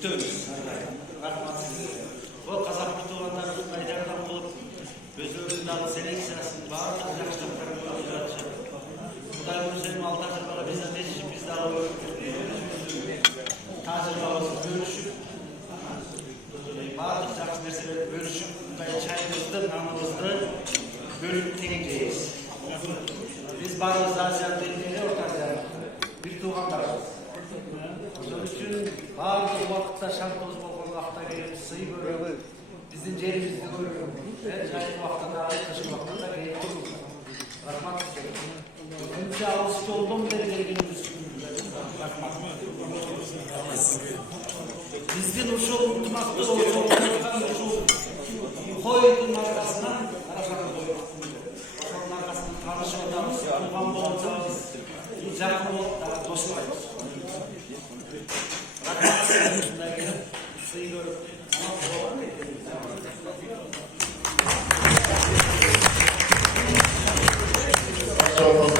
күтөбүз. Рахмат сизге. Бул казак тугандарыбыз жардам болуп, өздөрүнүн дагы селекциясын баардык жакшылыктарын көрүп жатышат. Кудай өзүнүн алтажырбага биз дагы тажрыйбабызды бөлүшүп, баардык жакшы нерселерди бөлүшүп, мындай чайыбызды, наныбызды бөлүп тең жейбиз. Биз баарыбыз Азияда элдери Орто Азияда бир туугандарбыз. Ошон үчүн баардык убакытта шартыбыз болгон убакта келип сый көрүп, биздин жерибизди көрүп, жайкы убакта да, кышкы убакта да келип туруп. Рахмат сизге. Önce alışık oldum belirlediğimiz rахмат. Bizden uşul unutmakta uşul koydun arkasından araşan koyduk. Onun arkasından tanışmadığımız, tuğan boğazımız, yakın olup dostlarımız. Rахмат sizden gelip suyu görüp Çok